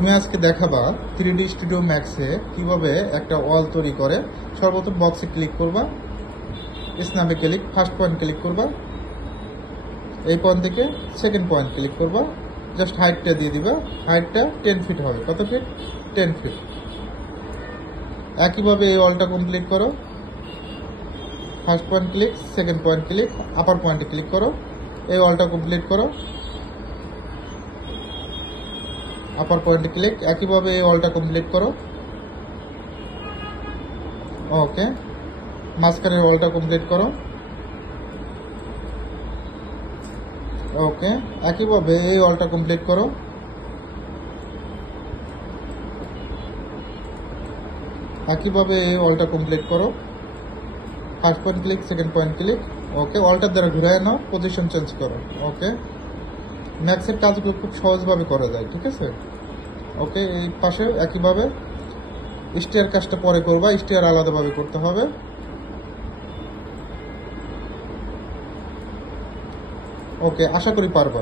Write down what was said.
তুমি আজকে দেখাবা 3D স্টুডিও ম্যাক্সে কিভাবে একটা ওয়াল তৈরি করে। সর্বপ্রথম বক্সে ক্লিক করবা, স্ন্যাপে ক্লিক, ফার্স্ট পয়েন্ট ক্লিক করবা, এই পয়েন্ট থেকে সেকেন্ড পয়েন্ট ক্লিক করবা, জাস্ট হাইটটা দিয়ে দিবা। হাইটটা 10 ফিট হবে। কত ফিট? 10 ফিট। একইভাবে এই ওয়ালটা কমপ্লিট করো। First point click, second point click, upper পয়েন্টে ক্লিক করো, এই ওয়ালটা কমপ্লিট করো। আপার পয়েন্টে ক্লিক, একইভাবে এই ওয়ালটা কমপ্লিট করো। ওকে, মাঝখানের ওয়ালটা কমপ্লিট করো। ওকে, একইভাবে এই ওয়ালটা কমপ্লিট করো। একইভাবে এই ওয়ালটা কমপ্লিট করো। First point click, second point click. Okay, ওয়ালটার দ্বারা ঘুরায় নাও, পজিশন চেঞ্জ করো। ওকে, ম্যাক্সের কাজগুলো খুব সহজভাবে করা যায়, ঠিক আছে। ওকে, এই পাশে একইভাবে স্টেয়ার কাজটা পরে করবা, স্টেয়ার আলাদাভাবে করতে হবে। ওকে, আশা করি পারবা।